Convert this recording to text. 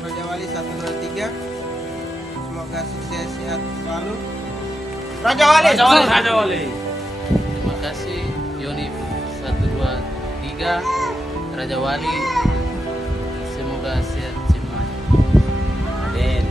Raja Wali 1, 2, 3. Semoga sukses sehat selalu. Raja Wali. Raja Wali. Raja Wali. Terima kasih Yoni 1, 2, 3. Raja Wali. Semoga sehat semuanya. Amin.